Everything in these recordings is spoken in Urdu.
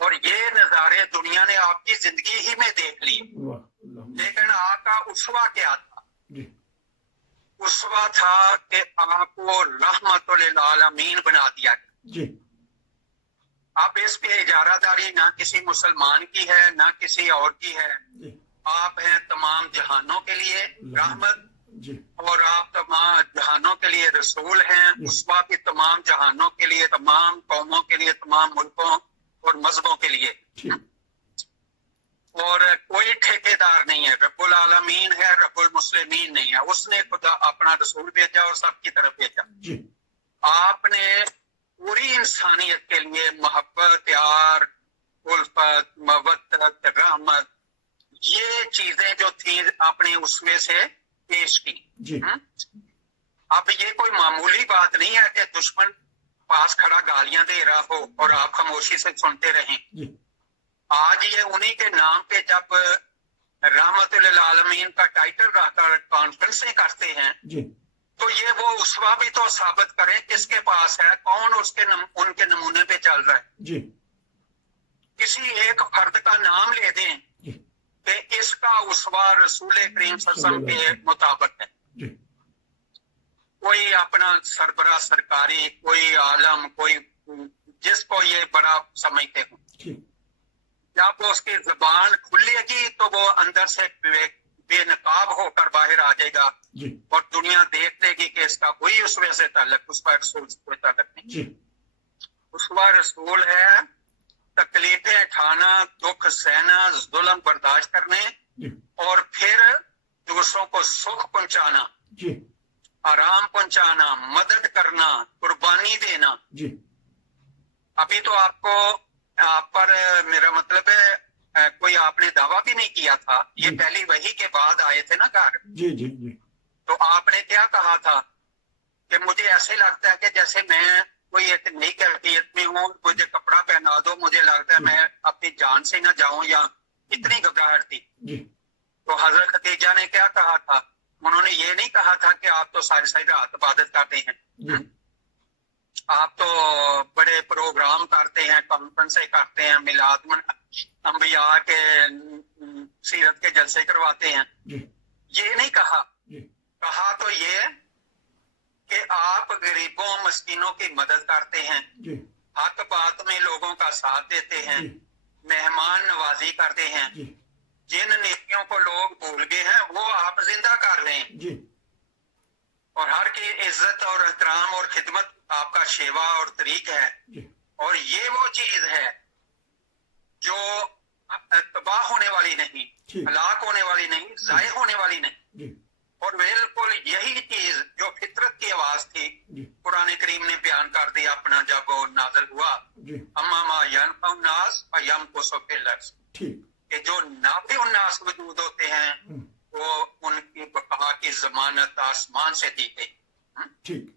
اور یہ نظارے دنیا نے آپ کی زندگی ہی میں دیکھ لیے. واہ اللہ. لیکن آپ کا اسوا کیا تھا؟ جی اسوا تھا کہ آپ کو رحمت للعالمین بنا دیا گیا. جی اب اس پہ اجارہ داری نہ کسی مسلمان کی ہے نہ کسی اور کی ہے. جی آپ ہیں تمام جہانوں کے لیے رحمت، جی اور آپ تمام جہانوں کے لیے رسول ہیں. اسوا بھی تمام جہانوں کے لیے، تمام قوموں کے لیے، تمام ملکوں اور مذہبوں کے لیے. ٹھیک. اور کوئی ٹھیکیدار نہیں ہے. رب العالمین ہے، رب المسلمین نہیں ہے. اس نے خدا اپنا رسول بھیجا اور سب کی طرف بھیجا. جی آپ نے پوری انسانیت کے لیے محبت، پیار، الفت، مودت، رحمت، یہ چیزیں جو تھیں آپ نے اس میں سے پیش کی. جی اب یہ کوئی معمولی بات نہیں ہے کہ دشمن پاس کھڑا گالیاں دے رہا ہو اور آپ خاموشی سے سنتے رہیں. جی آج یہ انہی کے نام پہ جب رحمت للعالمین کا ٹائٹل رکھ کر کانفرنسیں کرتے ہیں جی تو یہ وہ اسوا بھی تو ثابت کریں کس کے پاس ہے، کون اس کے ان کے نمونے پہ چل رہا ہے. جی کسی ایک فرد کا نام لے دیں جی کہ اس کا اسوا رسول کریم صلی اللہ علیہ وسلم کے مطابق ہے. جی کوئی اپنا سربراہ سرکاری، کوئی عالم، کوئی جس کو یہ بڑا سمجھتے ہوں، ٹھیک. جب اس کی زبان کھلے گی تو وہ اندر سے بے نقاب ہو کر باہر آ جائے گا جی اور دنیا دیکھ لے گی کہ اس کا کوئی اسوے سے تعلق، اس کا رسول سے کوئی تعلق نہیں. جی اسوا رسول ہے تکلیفیں اٹھانا، دکھ سہنا، ظلم برداشت کرنے، جی اور پھر دوسروں کو سکھ پہنچانا، جی آرام پہنچانا، مدد کرنا، قربانی دینا. جی ابھی تو آپ پر میرا مطلب ہے کوئی آپ نے دعویٰ بھی نہیں کیا تھا. یہ جی. پہلی وحی کے بعد آئے تھے نا گھر، جی جی جی تو آپ نے کیا کہا تھا کہ مجھے ایسے لگتا ہے کہ جیسے میں کوئی ایک نئی کیفیت میں ہوں، مجھے کپڑا پہنا دو، مجھے لگتا ہے میں اپنی جان سے نہ جاؤں، یا اتنی گھبراہٹ تھی. جی تو حضرت خدیجہ نے کیا کہا تھا؟ انہوں نے یہ نہیں کہا تھا کہ آپ تو ساری ساری رات عبادت کرتے ہیں، جی آپ تو بڑے پروگرام کرتے ہیں، کانفرنسیں کرتے ہیں، میلاد انبیاء کے سیرت کے جلسے کرواتے ہیں. جی یہ نہیں کہا. جی کہا تو یہ کہ آپ غریبوں مسکینوں کی مدد کرتے ہیں، جی حق بات میں لوگوں کا ساتھ دیتے ہیں، جی مہمان نوازی کرتے ہیں. جی جن نیکیوں کو لوگ بھول گئے ہیں وہ آپ زندہ کر رہے ہیں، جی اور ہر کی عزت اور احترام اور خدمت آپ کا شیوا اور طریق ہے. جی اور یہ وہ چیز ہے جو تباہ ہونے والی نہیں، ٹھیک. ہلاک ہونے والی نہیں، ضائع ہونے والی نہیں. جی اور بالکل یہی چیز جو فطرت کی آواز تھی جی قرآن کریم نے بیان کر دیا اپنا جب وہ نازل ہوا. جی اما ما ينفع الناس فيمكث في الارض، ٹھیک. کہ جو نافع الناس وجود ہوتے ہیں وہ ان کی بقا کی ضمانت آسمان سے دی گئی. ٹھیک.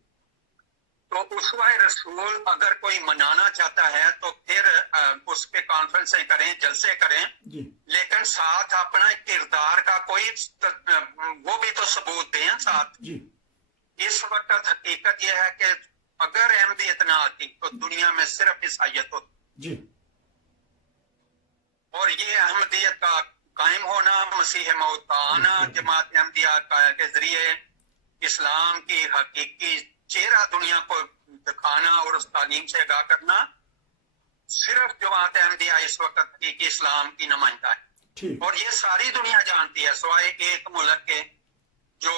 تو اسوہ رسول اگر کوئی منانا چاہتا ہے تو پھر اس پہ کانفرنسیں کریں، جلسے کریں، جی لیکن ساتھ اپنا کردار کا کوئی وہ بھی تو ثبوت دیں ساتھ. جی اس وقت حقیقت یہ ہے کہ اگر احمدیت نہ آتی تو دنیا میں صرف عیسائیت ہوتی، جی اور یہ احمدیت کا قائم ہونا، مسیح موعود کا آنا، جماعت احمدیہ کے ذریعے اسلام کی حقیقی چہرہ دنیا کو دکھانا اور اس تعلیم سے آگاہ کرنا، صرف جماعت احمدیہ اس وقت حقیقی اسلام کی نمائندہ ہے. ٹھیک. اور یہ ساری دنیا جانتی ہے سوائے ایک ملک کے جو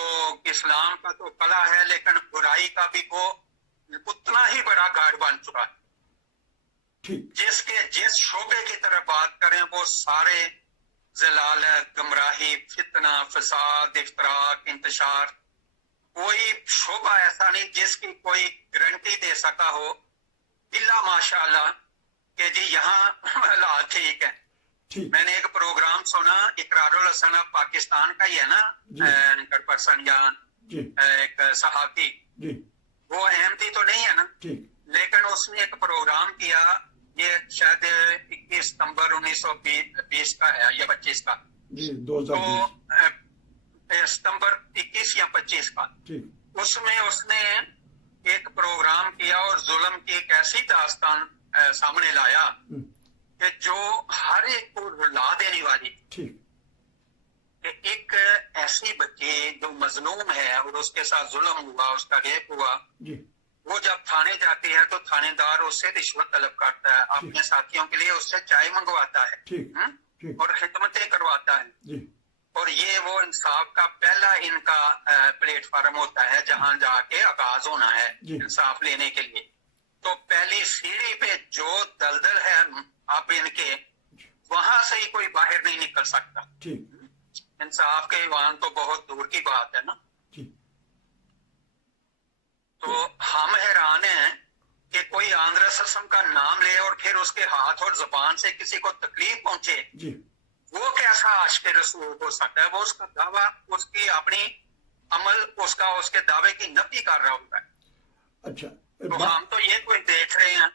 اسلام کا تو کلا ہے لیکن برائی کا بھی وہ اتنا ہی بڑا گاڑ بن چکا ہے. ٹھیک. جس شعبے کی طرف بات کریں وہ سارے ضلالت، گمراہی، فتنہ، فساد، افتراق، انتشار، کوئی شعبہ ایسا نہیں جس کی کوئی گارنٹی دے سکا ہو الا ماشاء اللہ کہ جی یہاں حالات ٹھیک ہے. ٹھیک. میں نے ایک پروگرام سنا، اقرار الحسن پاکستان کا ہی ہے نا، اینکر پرسن یا جی ایک صحافی، جی وہ احمدی تو نہیں ہے نا، ٹھیک. لیکن اس نے ایک پروگرام کیا، یہ شاید 21 ستمبر 1920 کا ہے یا 25 کا، جی تو 2020. ستمبر 21 یا 25 کا. ٹھیک. اس میں اس نے ایک پروگرام کیا اور ظلم کی ایک ایسی داستان سامنے لایا کہ جو ہر ایک کو رلا دینے والی، ٹھیک کہ ایک ایسی بچی جو مظلوم ہے اور اس کے ساتھ ظلم ہوا، اس کا ریپ ہوا، جی وہ جب تھانے جاتی ہے تو تھانے دار اس سے رشوت طلب کرتا ہے، اپنے ساتھیوں کے لیے اس سے چائے منگواتا ہے، ٹھیک ٹھیک اور خدمتیں کرواتا ہے، جی اور یہ وہ انصاف کا پہلا ان کا پلیٹ فارم ہوتا ہے جہاں جا کے آغاز ہونا ہے جی انصاف لینے کے لیے۔ تو پہلی سیڑھی پہ جو دلدل ہے اب ان کے، وہاں سے ہی کوئی باہر نہیں نکل سکتا۔ ٹھیک انصاف کے ایوان تو بہت دور کی بات ہے نا۔ جی تو ہم حیران ہیں کہ کوئی آندھرا سسم کا نام لے اور پھر اس کے ہاتھ اور زبان سے کسی کو تکلیف پہنچے، جی وہ کیسا عاشق رسول ہو سکتا ہے؟ وہ اس کا دعویٰ، اس کی اپنی عمل اس کے دعوے کی نفی کر رہا ہوتا ہے۔ اچھا تو ہم تو یہ کوئی دیکھ رہے ہیں۔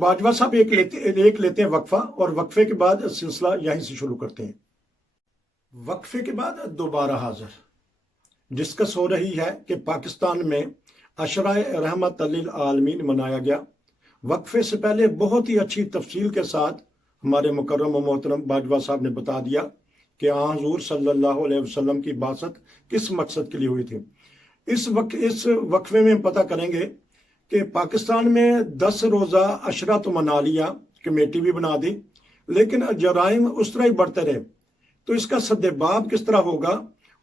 باجوہ صاحب ایک لیتے ہیں وقفہ، اور وقفے کے بعد سلسلہ یہیں سے شروع کرتے ہیں۔ وقفے کے بعد دوبارہ حاضر۔ ڈسکس ہو رہی ہے کہ پاکستان میں عشرۂ رحمت للعالمین منایا گیا۔ وقفے سے پہلے بہت ہی اچھی تفصیل کے ساتھ ہمارے مکرم و محترم باجوہ صاحب نے بتا دیا کہ حضور صلی اللہ علیہ وسلم کی بعثت کس مقصد کے لیے ہوئی تھی۔ اس وقفے میں ہم پتہ کریں گے کہ پاکستان میں 10 روزہ عشرہ تو منا لیا، کمیٹی بھی بنا دی، لیکن جرائم اس طرح ہی بڑھتے رہے۔ تو اس کا سدباب کس طرح ہوگا؟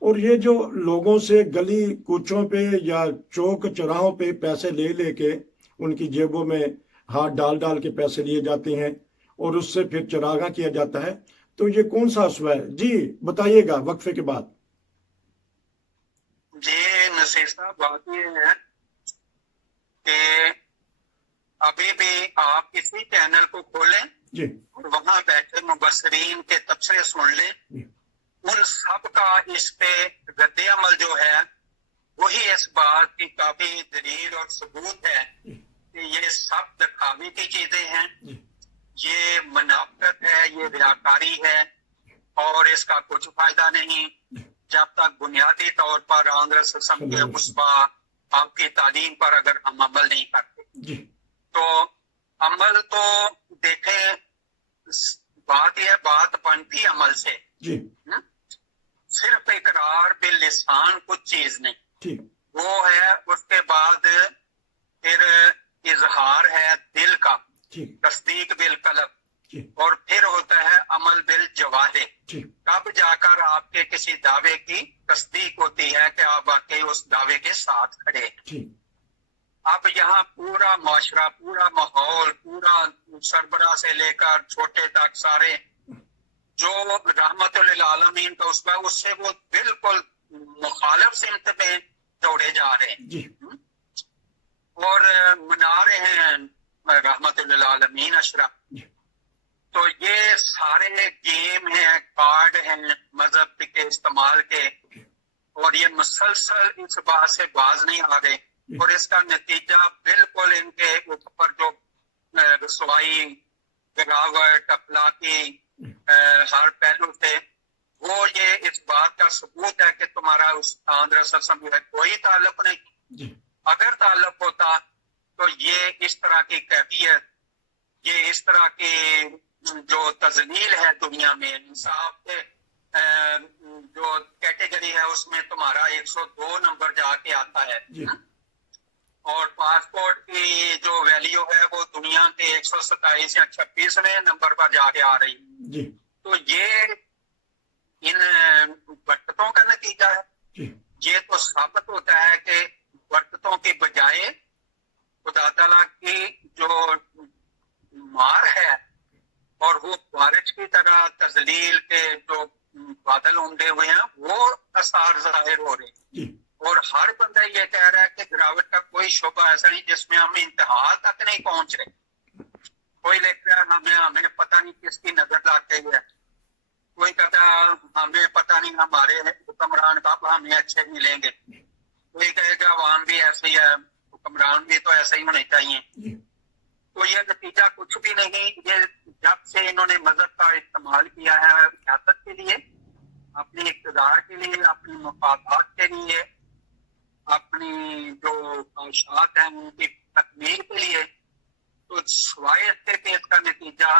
اور یہ جو لوگوں سے گلی کوچوں پہ یا چوک چوراہوں پہ پیسے لے لے کے ان کی جیبوں میں ہاتھ ڈال ڈال کے پیسے لیے جاتے ہیں اور اس سے پھر چراغاں کیا جاتا ہے، تو یہ کون سا اسوہ ہے؟ جی بتائیے گا وقفے کے بعد۔ جی نصیر صاحب، بات یہ ہے کہ ابھی بھی آپ کسی چینل کو کھولیں جی اور وہاں بیٹھے مبصرین کے تبصرے سن لیں، جی ان سب کا اس پہ رد عمل جو ہے وہی اس بات کی کافی دلیل اور ثبوت ہے کہ یہ سب دکھاوے کی چیزیں ہیں، جی یہ منافقت ہے، یہ ریاکاری ہے، اور اس کا کچھ فائدہ نہیں جب تک بنیادی طور پر آندھرا سسم کے اسوا آپ کی تعلیم پر اگر ہم عمل نہیں کرتے۔ جی تو عمل تو دیکھیں، بات یہ بات بنتی عمل سے، جی صرف اقرار باللسان کچھ چیز نہیں، ٹھیک وہ ہے اس کے بعد پھر اظہار ہے دل کا، ٹھیک تصدیق بالقلب، جی اور پھر ہوتا ہے عمل بالجوارح۔ ٹھیک تب جا کر آپ کے کسی دعوے کی تصدیق ہوتی ہے کہ آپ واقعی اس دعوے کے ساتھ کھڑے ہیں۔ ٹھیک اب یہاں پورا معاشرہ، پورا ماحول، پورا سربراہ سے لے کر چھوٹے تک سارے جو رحمت للعالمین کا اسوہ ہے، اس سے وہ بالکل مخالف سمت میں دوڑے جا رہے ہیں جی اور منا رہے ہیں رحمت للعالمین عشرہ۔ جی تو یہ سارے گیم ہیں، کارڈ ہیں مذہب کے استعمال کے، اور یہ مسلسل اس بات سے باز نہیں آ رہے، اور اس کا نتیجہ بالکل ان کے اوپر جو رسوائی، گراوٹ، اخلاقی ہر پہلو سے، وہ یہ اس بات کا ثبوت ہے کہ تمہارا اس آندھرا سسم میں کوئی تعلق نہیں۔ جی اگر تعلق ہوتا تو یہ اس طرح کی کیفیت، یہ اس طرح کی جو تذلیل ہے دنیا میں، انصاف کے جو کیٹیگری ہے اس میں تمہارا 102 نمبر جا کے آتا ہے، جی اور پاسپورٹ کی جو ویلیو ہے وہ دنیا کے 127 یا 26ویں نمبر پر جا کے آ رہی ہے۔ جی تو یہ ان برکتوں کا نتیجہ ہے۔ جی یہ تو ثابت ہوتا ہے کہ برکتوں کے بجائے خدا تعالیٰ کی جو مار ہے، اور وہ بارش کی طرح تذلیل کے جو بادل عمدے ہوئے ہیں، وہ اثار ظاہر ہو رہے ہیں۔ جی اور ہر بندہ یہ کہہ رہا ہے کہ گراوٹ کا کوئی شعبہ ایسا نہیں جس میں ہم انتہا تک نہیں پہنچ رہے۔ کوئی لکھ رہا ہے ہمیں پتہ نہیں کس کی نظر لگ گئی ہے، کوئی کہتا ہے ہمیں پتہ نہیں ہمارے حکمران کب ہمیں اچھے ملیں گے، کوئی کہے گا عوام بھی ایسے ہی ہے، حکمران بھی تو ایسے ہی ہونے چاہیے۔ جی تو یہ نتیجہ کچھ بھی نہیں۔ یہ جب سے انہوں نے مذہب کا استعمال کیا ہے ریاست کے لیے، اپنے اقتدار کے لیے، اپنی مفادات کے لیے، اپنی جو خواہشات ہیں ان کی تکمیل کے لیے، تو سوائے اس کے کہ اس کا نتیجہ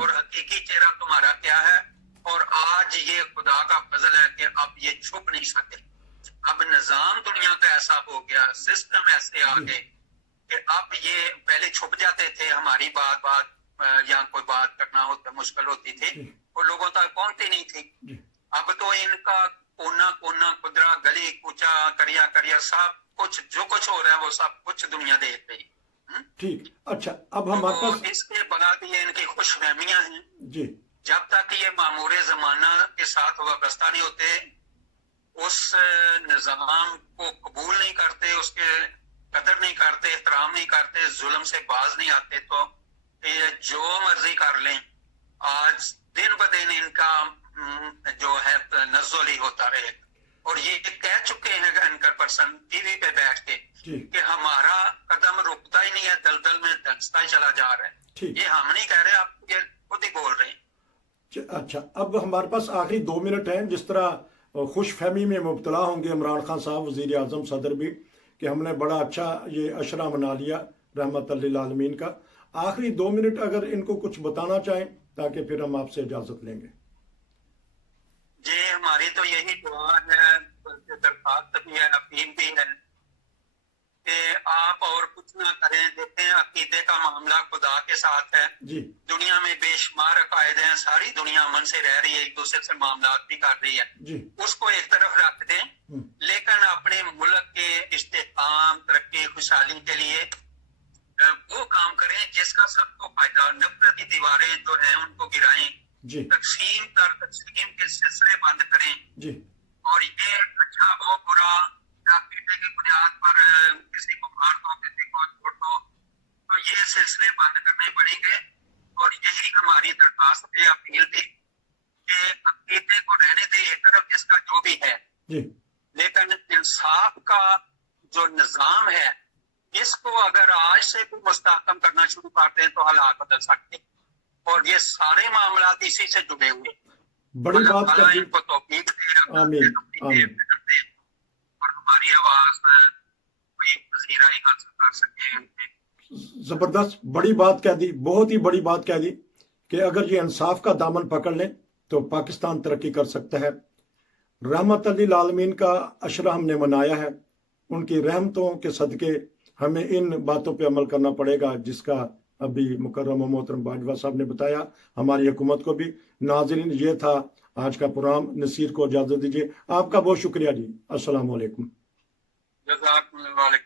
اور حقیقی چہرہ تمہارا کیا ہے. اور آج یہ خدا کا فضل ہے کہ اب یہ چھپ نہیں سکتے. اب نظام دنیا کا ایسا ہو گیا, سسٹم ایسے آ گئے کہ اب یہ پہلے چھپ جاتے تھے, ہماری بات یا کوئی بات کرنا مشکل ہوتی تھی, اور لوگوں تک پہنچتی نہیں تھی. اب تو ان کا کونا کونا قدرا گلی کوچا کریا سب کچھ جو کچھ ہو رہا ہے وہ سب کچھ دنیا دیکھ رہی. ٹھیک, اچھا اب ہمارے پاس اس کے بعد یہ ان کی خوش فہمیاں ہیں. جی, جب تک یہ معمور زمانہ کے ساتھ وابستہ نہیں ہوتے, اس نظام کو قبول نہیں کرتے, اس کے قدر نہیں کرتے, احترام نہیں کرتے, ظلم سے باز نہیں آتے, تو یہ جو مرضی کر لیں. آج دن بدن ان کا جو ہے تنزل ہی ہوتا رہے. اور یہ کہہ چکے ہیں اینکر پرسن ٹی وی پہ بیٹھ کے کہ ہمارا قدم رکتا ہی نہیں ہے, دلدل میں دھنستا ہی چلا جا رہا ہے. یہ ہم نہیں کہہ رہے, آپ یہ خود ہی بول رہے ہیں. اچھا, اب ہمارے پاس آخری 2 منٹ ہیں. جس طرح خوش فہمی میں مبتلا ہوں گے عمران خان صاحب, وزیر اعظم, صدر بھی, کہ ہم نے بڑا اچھا یہ عشرہ منا لیا رحمت للعالمین کا. آخری 2 منٹ اگر ان کو کچھ بتانا چاہیں تاکہ پھر ہم آپ سے اجازت لیں گے. جی, ہماری تو یہی دعا ہے, درخواست بھی ہے, اپیل بھی ہے کہ آپ اور کچھ نہ کریں. دیکھیں عقیدے کا معاملہ خدا کے ساتھ ہے. جی, دنیا میں بے شمار عقائد ہیں, ساری دنیا امن سے رہ رہی ہے, ایک دوسرے سے معاملات بھی کر رہی ہے. جی, اس کو ایک طرف رکھ دیں, لیکن اپنے ملک کے استحکام, ترقی, خوشحالی کے لیے وہ کام کریں جس کا سب کو فائدہ. نفرت کی دیواریں جو ہیں ان کو گرائیں, جی, تقسیم کے سلسلے بند کریں. جی, اور یہ اچھا ہو برا عقیدے کی بنیاد پر کسی کو مار دو, کسی کو چھوڑ دو, تو یہ سلسلے بند کرنے پڑیں گے. اور یہی ہماری درخواست ہے, اپیل بھی, کہ عقیدے کو رہنے دے ایک طرف جس کا جو بھی ہے, جی, لیکن انصاف کا جو نظام ہے اس کو اگر آج سے بھی مستحکم کرنا شروع کرتے ہیں تو حالات بدل سکتے ہیں. اور یہ سارے معاملات اسی سے جڑے ہوئے. بڑی بات اللہ کر دی. ان کو توفیق دے, آمین, آمین. اور ہماری آواز کوئی پذیرائی حاصل کر سکے. زبردست, بڑی بات کہہ دی, بہت ہی بڑی بات کہہ دی کہ اگر یہ انصاف کا دامن پکڑ لیں تو پاکستان ترقی کر سکتا ہے. رحمت للعالمین کا عشرہ ہم نے منایا ہے, ان کی رحمتوں کے صدقے ہمیں ان باتوں پہ عمل کرنا پڑے گا جس کا ابھی مکرم و محترم باجوہ صاحب نے بتایا, ہماری حکومت کو بھی. ناظرین, یہ تھا آج کا پروگرام. نصیر کو اجازت دیجیے. آپ کا بہت شکریہ جی. السلام علیکم. جزاک اللہ.